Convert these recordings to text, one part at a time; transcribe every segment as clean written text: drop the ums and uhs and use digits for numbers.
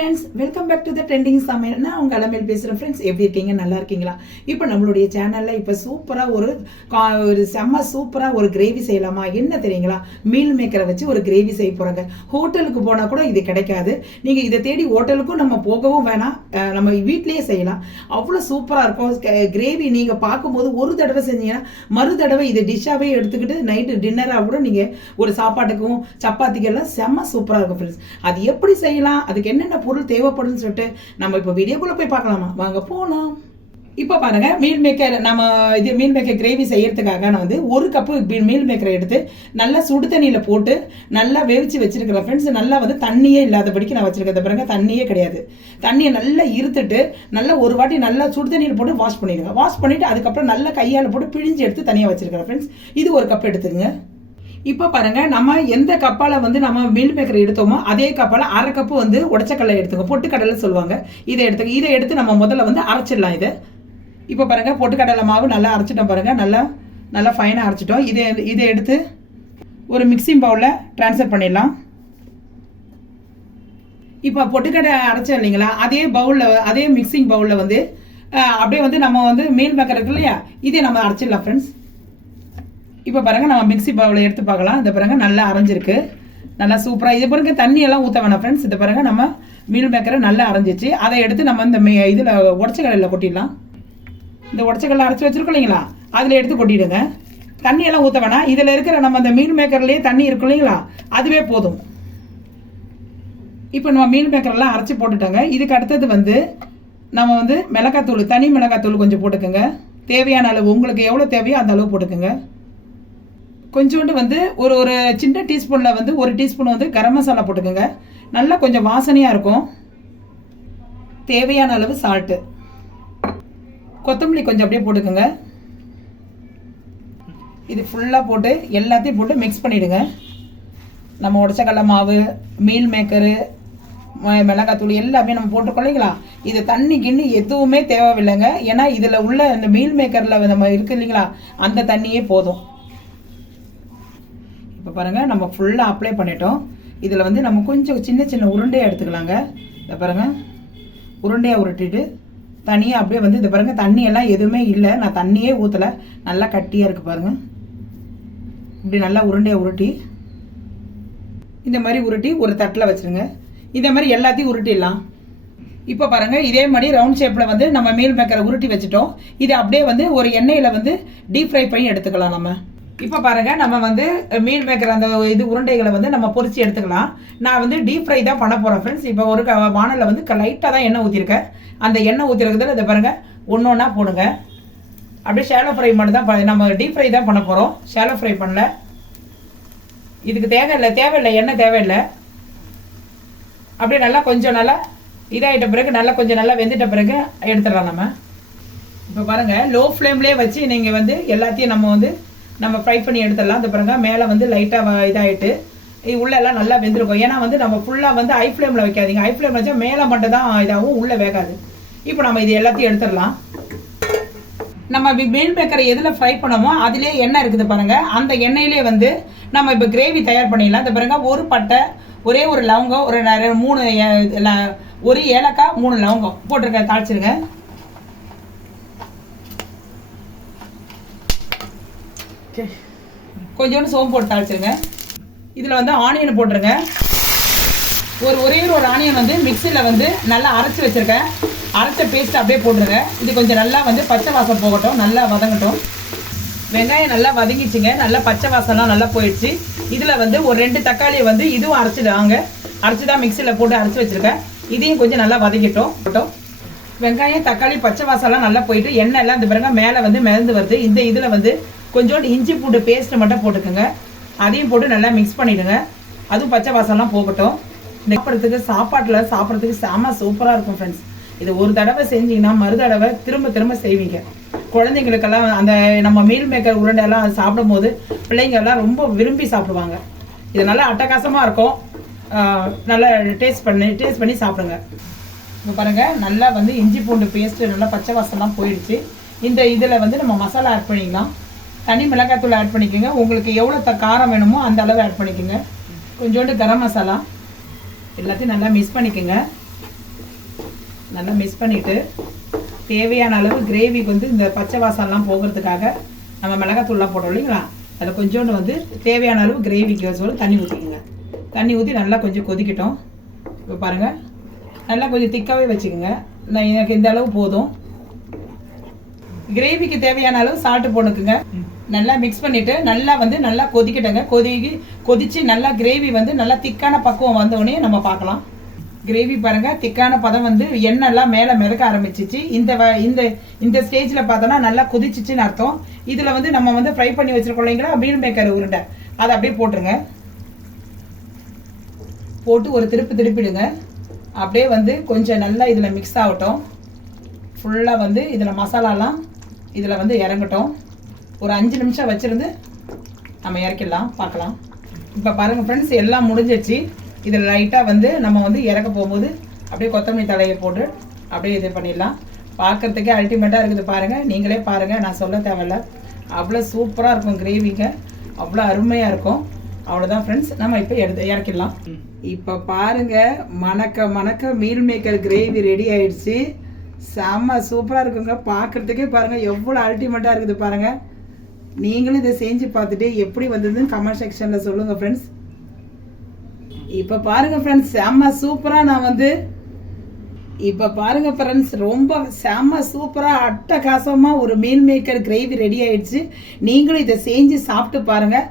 Friends, welcome back to the trending சமையல். நான் உங்கள் அலமேல் பேசுகிறேன். ஃப்ரெண்ட்ஸ், எப்படி இருக்கீங்க? நல்லா இருக்கீங்களா? இப்போ நம்மளுடைய சேனலில் இப்போ சூப்பராக ஒரு செம்ம சூப்பராக ஒரு கிரேவி செய்யலாமா? என்ன தெரியுங்களா? மீல் மேக்கரை வச்சு ஒரு கிரேவி செய்ய போகிறாங்க. ஹோட்டலுக்கு போனால் கூட இது கிடைக்காது. நீங்கள் இதை தேடி ஹோட்டலுக்கும் நம்ம போகவும் வேணாம், நம்ம வீட்லேயே செய்யலாம். அவ்வளோ சூப்பராக இருக்கும் கிரேவி. நீங்கள் பார்க்கும்போது ஒரு தடவை செஞ்சீங்கன்னா மறு தடவை இதை டிஷ்ஷாகவே எடுத்துக்கிட்டு நைட்டு டின்னராக கூட நீங்கள் ஒரு சாப்பாட்டுக்கும் சப்பாத்திக்கெல்லாம் செம்ம சூப்பராக இருக்கும் ஃப்ரெண்ட்ஸ். அது எப்படி செய்யலாம், அதுக்கு என்னென்ன பொருள் தேவைப்படுன்னு சொல்லிட்டு நம்ம இப்போ வீடியோக்குள்ள போய் பார்க்கலாமா? வாங்க போகலாம். இப்போ பாருங்க, meal maker meal maker gravy செய்யறதுக்காக நான் ஒரு கப்பு மீல் மேக்கரை எடுத்து நல்லா சுடு தண்ணியில் போட்டு நல்லா வேவிச்சு வச்சிருக்கிறேன் ஃப்ரெண்ட்ஸ். நல்லா தண்ணியே இல்லாதபடிக்கு நான் வச்சிருக்கேன். பாருங்க, தண்ணியே கிடையாது. தண்ணியை நல்லா இருத்துட்டு நல்லா ஒரு வாட்டி நல்லா சுடு தண்ணியில் போட்டு வாஷ் பண்ணிடுங்க. வாஷ் பண்ணிட்டு அதுக்கப்புறம் நல்லா கையால் போட்டு பிழிஞ்சு எடுத்து தனியாக வச்சிருக்கிறேன் ஃப்ரெண்ட்ஸ். இது ஒரு கப் எடுத்துக்கங்க. இப்போ பாருங்க, நம்ம எந்த கப்பால நம்ம மீல் மேக்கர் எடுத்தோமோ அதே கப்பால அரை கப்பு உடச்சக்கடலை எடுத்துக்கோ. பொட்டுக்கடலை சொல்லுவாங்க. இதை எடுத்து நம்ம முதல்ல அரைச்சிடலாம். இப்போ பாருங்க, பொட்டுக்கடலை மாவு நல்லா அரைச்சிட்டோம். பாருங்க, நல்லா ஃபைனாக அரைச்சிட்டோம். இதை எடுத்து ஒரு மிக்சிங் பவுலில் ட்ரான்ஸ்ஃபர் பண்ணிடலாம். இப்போ பொட்டுக்கடலை அரைச்சோம் இல்லைங்களா, அதே மிக்சிங் பவுலில் அப்படியே நம்ம மீல் மேக்கர் இருக்கு இல்லையா, இதை நம்ம அரைச்சிடலாம் ஃப்ரெண்ட்ஸ். இப்போ பாருங்க, நம்ம மிக்சி பவுலை எடுத்து பார்க்கலாம். இதை பாருங்க, நல்லா அரைஞ்சிருக்கு, நல்லா சூப்பராக. இது பாருங்க, தண்ணி எல்லாம் ஊற்ற வேணாம் ஃப்ரெண்ட்ஸ். இதை பாருங்க, நம்ம மீல் மேக்கரை நல்லா அரைஞ்சிச்சு. அதை எடுத்து நம்ம இந்த இதில் உடச்சக்கடலையில் கொட்டிடலாம். இந்த உடச்சக்கடலை அரைச்சி வச்சிருக்கோம் இல்லைங்களா, அதில் எடுத்து கொட்டிடுங்க. தண்ணி எல்லாம் ஊற்ற வேணாம். இதில் இருக்கிற நம்ம இந்த மீல் மேக்கர்லேயே தண்ணி இருக்கும் இல்லைங்களா, அதுவே போதும். இப்போ நம்ம மீல் மேக்கரெல்லாம் அரைச்சி போட்டுட்டோங்க. இதுக்கு அடுத்தது நம்ம மிளகாத்தூள், தனி மிளகாத்தூள் கொஞ்சம் போட்டுக்கோங்க. தேவையான அளவு, உங்களுக்கு எவ்வளோ தேவையோ அந்த அளவு போட்டுக்கோங்க. கொஞ்சோண்டு ஒரு சின்ன டீஸ்பூனில் ஒரு டீஸ்பூன் கரம் மசாலா போட்டுக்கோங்க. நல்லா கொஞ்சம் வாசனையாக இருக்கும். தேவையான அளவு சால்ட்டு, கொத்தமல்லி கொஞ்சம் அப்படியே போட்டுக்கோங்க. இது ஃபுல்லாக போட்டு எல்லாத்தையும் போட்டு மிக்ஸ் பண்ணிவிடுங்க. நம்ம உடச்சக்கடலை மாவு, மீல் மேக்கரு, மிளகாத்தூள் எல்லாமே நம்ம போட்டுருக்கோம் இல்லைங்களா. இது தண்ணி கிண்ணி எதுவுமே தேவையில்லைங்க. ஏன்னா இதில் உள்ள இந்த மீல் மேக்கரில் நம்ம இருக்கு இல்லைங்களா, அந்த தண்ணியே போதும். இப்போ பாருங்கள், நம்ம ஃபுல்லாக அப்ளை பண்ணிட்டோம். இதில் நம்ம கொஞ்சம் சின்ன சின்ன உருண்டையாக எடுத்துக்கலாங்க. இதை பாருங்கள், உருண்டையாக உருட்டிட்டு தனியாக அப்படியே இதை பாருங்கள், தண்ணியெல்லாம் எதுவுமே இல்லை, நான் தண்ணியே ஊற்றலை, நல்லா கட்டியாக இருக்குது பாருங்கள். இப்படி நல்லா உருண்டையாக உருட்டி இந்த மாதிரி உருட்டி ஒரு தட்டில் வச்சுருங்க. இந்த மாதிரி எல்லாத்தையும் உருட்டிடலாம். இப்போ பாருங்கள், இதே மாதிரி ரவுண்ட் ஷேப்பில் நம்ம மீல் மேக்கரை உருட்டி வச்சுட்டோம். இதை அப்படியே ஒரு எண்ணெயில் டீப் ஃப்ரை பண்ணி எடுத்துக்கலாம் நம்ம. இப்போ பாருங்க, நம்ம மீல் மேக்கர் அந்த உருண்டைகளை நம்ம பொரிச்சு எடுத்துக்கலாம். நான் டீப் ஃப்ரை தான் பண்ண போகிறேன் ஃப்ரெண்ட்ஸ். இப்போ ஒரு வானலில் லைட்டாக தான் எண்ணெய் ஊற்றிருக்கேன். அந்த எண்ணெய் ஊற்றிருக்கிறதுல இதை பாருங்கள், ஒன்று ஒன்றா போடுங்க. அப்படியே ஷாலோ ஃப்ரை மட்டும் தான், நம்ம டீப் ஃப்ரை தான் பண்ண போகிறோம், ஷாலோ ஃப்ரை பண்ணல. இதுக்கு தேவையில்லை எண்ணெய் தேவையில்லை. அப்படியே நல்லா கொஞ்சம் நல்லா இதாகிட்ட பிறகு கொஞ்சம் நல்லா வெந்துட்ட பிறகு எடுத்துடலாம் நம்ம. இப்போ பாருங்கள், லோ ஃப்ளேம்லேயே வச்சு நீங்கள் எல்லாத்தையும் நம்ம ஃப்ரை பண்ணி எடுத்துடலாம். அந்த பாருங்க, மேலே லைட்டாக இதாகிட்டு உள்ளெல்லாம் நல்லா வெந்திருக்கும். ஏன்னா நம்ம ஃபுல்லாக ஹை ஃப்ளேமில் வைக்காதீங்க. ஹை ஃப்ளேம் வச்சா மேலே மட்டும் தான் இதாகவும் உள்ளே வேகாது. இப்போ நம்ம இது எல்லாத்தையும் எடுத்துடலாம். நம்ம மீல் மேக்கரை எதில் ஃப்ரை பண்ணோமோ அதிலே எண்ணெய் இருக்குது பாருங்க, அந்த எண்ணெயிலே நம்ம இப்போ கிரேவி தயார் பண்ணிடலாம். இந்த பாருங்க, ஒரு பட்டை, ஒரே ஒரு லவங்கம், ஒரு ஏலக்காய், 3 லவங்கம் போட்டிருக்க, தாளிச்சிருங்க. கொஞ்சோண்டு சோம்பு போட்டு தாளிச்சிருங்க. இதில் ஆனியன் போட்டுருங்க. ஒரே ஒரு ஆனியன் மிக்சியில் நல்லா அரைச்சி வச்சுருக்கேன். அரைச்ச பேஸ்ட் அப்படியே போட்டுருங்க. இது கொஞ்சம் நல்லா பச்சை வாசம் போகட்டும், நல்லா வதங்கட்டும். வெங்காயம் நல்லா வதங்கிச்சுங்க, நல்லா பச்சை வாசம்லாம் நல்லா போயிடுச்சு. இதில் ஒரு 2 தக்காளியை இதுவும் அரைச்சிடுவாங்க. அரைச்சி தான் மிக்சியில் போட்டு அரைச்சி வச்சுருக்கேன். இதையும் கொஞ்சம் நல்லா வதக்கிட்டோம். வெங்காயம், தக்காளி, பச்சை வாசம்லாம் நல்லா போயிட்டு எண்ணெய் எல்லாம் இந்த பிறகு மேலே மிதந்து வருது. இந்த இதில் கொஞ்சோண்டு இஞ்சி பூண்டு பேஸ்ட்டு மட்டும் போட்டுக்கோங்க. அதையும் போட்டு நல்லா மிக்ஸ் பண்ணிவிடுங்க. அதுவும் பச்சை வாசம்லாம் போகட்டும். சாப்பாட்டில் சாப்பிட்றதுக்கு செம சூப்பராக இருக்கும் ஃப்ரெண்ட்ஸ். இது ஒரு தடவை செஞ்சீங்கன்னா மறு தடவை திரும்ப திரும்ப செய்வீங்க. குழந்தைங்களுக்கெல்லாம் அந்த நம்ம மீல் மேக்கர் உருண்டையெல்லாம் சாப்பிடும் போது பிள்ளைங்க எல்லாம் ரொம்ப விரும்பி சாப்பிடுவாங்க. இது நல்லா அட்டகாசமாக இருக்கும். நல்லா டேஸ்ட் பண்ணி சாப்பிடுங்க. இப்போ பாருங்கள், நல்லா இஞ்சி பூண்டு பேஸ்ட்டு நல்லா பச்சை வாசம்லாம் போயிடுச்சு. இந்த இதில் நம்ம மசாலா ஆட் பண்ணிக்கலாம். தனி மிளகாத்தூள் ஆட் பண்ணிக்கோங்க. உங்களுக்கு எவ்வளோ காரம் வேணுமோ அந்த அளவு ஆட் பண்ணிக்கோங்க. கொஞ்சோண்டு கரம் மசாலா, எல்லாத்தையும் நல்லா மிக்ஸ் பண்ணிக்கோங்க. நல்லா மிக்ஸ் பண்ணிவிட்டு தேவையான அளவு கிரேவிக்கு வந்து இந்த பச்சை வாசம்லாம் போகிறதுக்காக நம்ம மிளகாத்தூள்லாம் போடுறோம் இல்லைங்களா, அதில் கொஞ்சோண்டு வந்து தேவையான அளவு கிரேவிக்கு சொல்லி தண்ணி ஊற்றிக்கோங்க. தண்ணி ஊற்றி நல்லா கொஞ்சம் கொதிக்கட்டும். இப்போ பாருங்கள், நல்லா கொஞ்சம் திக்காகவே வச்சுக்கோங்க. நான் எனக்கு இந்த அளவு போதும். கிரேவிக்கு தேவையான அளவு சால்ட்டு போட்டுக்குங்க. நல்லா மிக்ஸ் பண்ணிவிட்டு நல்லா கொதிக்கட்டுங்க. கொதிச்சு நல்லா கிரேவி வந்து நல்லா திக்கான பக்குவம் வந்தோடனே நம்ம பார்க்கலாம். கிரேவி பாருங்கள், திக்கான பதம் வந்து எண்ணெய்லாம் மேலே மிதக்க ஆரம்பிச்சிச்சு. இந்த ஸ்டேஜில் பார்த்தோன்னா நல்லா கொதிச்சிச்சின்னு அர்த்தம். இதில் வந்து நம்ம வந்து ஃப்ரை பண்ணி வச்சுருக்கோம் இல்லைங்களா மீல் மேக்கர் உருண்டை, அதை அப்படியே போட்டுருங்க. போட்டு ஒரு திருப்பிடுங்க. அப்படியே வந்து கொஞ்சம் நல்லா இதில் மிக்ஸ் ஆகட்டும். ஃபுல்லாக வந்து இதில் மசாலாலாம் இதில் வந்து இறங்கட்டும். ஒரு 5 நிமிஷம் வச்சுருந்து நம்ம இறக்கிடலாம், பார்க்கலாம். இப்போ பாருங்கள் ஃப்ரெண்ட்ஸ், எல்லாம் முடிஞ்சிச்சு. இதில் லைட்டாக வந்து நம்ம வந்து இறக்க போகும்போது அப்படியே கொத்தமல்லி தலையை போட்டு அப்படியே இது பண்ணிடலாம். பார்க்குறதுக்கே அல்டிமேட்டாக இருக்குது பாருங்கள். நீங்களே பாருங்கள், நான் சொல்ல தேவையில்ல. அவ்வளோ சூப்பராக இருக்கும் கிரேவிங்க, அவ்வளோ அருமையாக இருக்கும். அவ்வளோதான் ஃப்ரெண்ட்ஸ், நம்ம இப்போ இறக்கிடலாம். இப்போ பாருங்கள், மணக்க மீல் மேக்கர் கிரேவி ரெடி ஆயிடுச்சு. செம்ம சூப்பராக இருக்குங்க. பார்க்குறதுக்கே பாருங்கள் எவ்வளோ அல்டிமேட்டாக இருக்குது பாருங்கள். நீங்களும் இதை செஞ்சு பார்த்துட்டு எப்படி வந்ததுன்னு கமெண்ட் செக்ஷனில் சொல்லுங்கள் ஃப்ரெண்ட்ஸ். இப்போ பாருங்கள் ஃப்ரெண்ட்ஸ், செம்ம சூப்பராக நான் வந்து இப்போ பாருங்கள் ஃப்ரெண்ட்ஸ், ரொம்ப செம்ம சூப்பராக அட்டகாசமாக ஒரு மீல் மேக்கர் கிரேவி ரெடி ஆயிடுச்சு. நீங்களும் இதை செஞ்சு சாப்பிட்டு பாருங்கள்.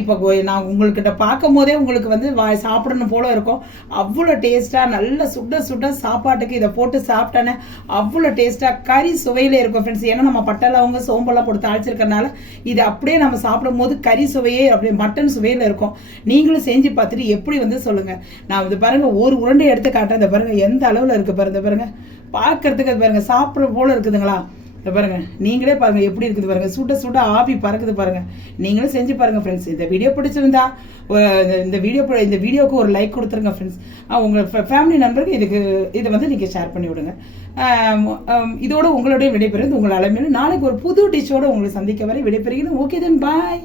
இப்போ நான் உங்கள்கிட்ட பார்க்கும் போதே உங்களுக்கு வந்து சாப்பிடணும் போல இருக்கும். அவ்வளோ டேஸ்ட்டாக நல்ல சுட சாப்பாட்டுக்கு இதை போட்டு சாப்பிட்டேன்னு அவ்வளோ டேஸ்ட்டாக கறி சுவையில் இருக்கும் ஃப்ரெண்ட்ஸ். ஏன்னா நம்ம பட்டை லவங்க சோம்பெல்லாம் போட்டு தாளிச்சிருக்கறனால இது அப்படியே நம்ம சாப்பிடும் போது கறி சுவையே அப்படியே மட்டன் சுவையில் இருக்கும். நீங்களும் செஞ்சு பார்த்துட்டு எப்படி வந்து சொல்லுங்கள். நான் இது பாருங்கள், ஒரு உருண்டை எடுத்து காட்டுறேன். இதை பாருங்கள் எந்த அளவில் இருக்குது பாருங்க. இந்த பாருங்க, பார்க்கறதுக்கு பாருங்க சாப்பிட்ற போல இருக்குதுங்களா. இந்த பாருங்க, நீங்களே பாருங்க எப்படி இருக்குது பாருங்க. சுட ஆவி பறக்குது பாருங்க. நீங்களும் செஞ்சு பாருங்க ஃப்ரெண்ட்ஸ். இந்த வீடியோ பிடிச்சிருந்தா இந்த வீடியோக்கு ஒரு லைக் கொடுத்துருங்க ஃப்ரெண்ட்ஸ். உங்கள் ஃபேமிலி நம்பருக்கு இதை வந்து நீங்கள் ஷேர் பண்ணி விடுங்க. இதோட உங்களுடைய விடைபெறுது உங்கள் அலமையில. நாளைக்கு ஒரு புது டிஷ்ஷோட உங்களை சந்திக்க வரை விடைபெறுகிறேன். ஓகே தென் பாய்.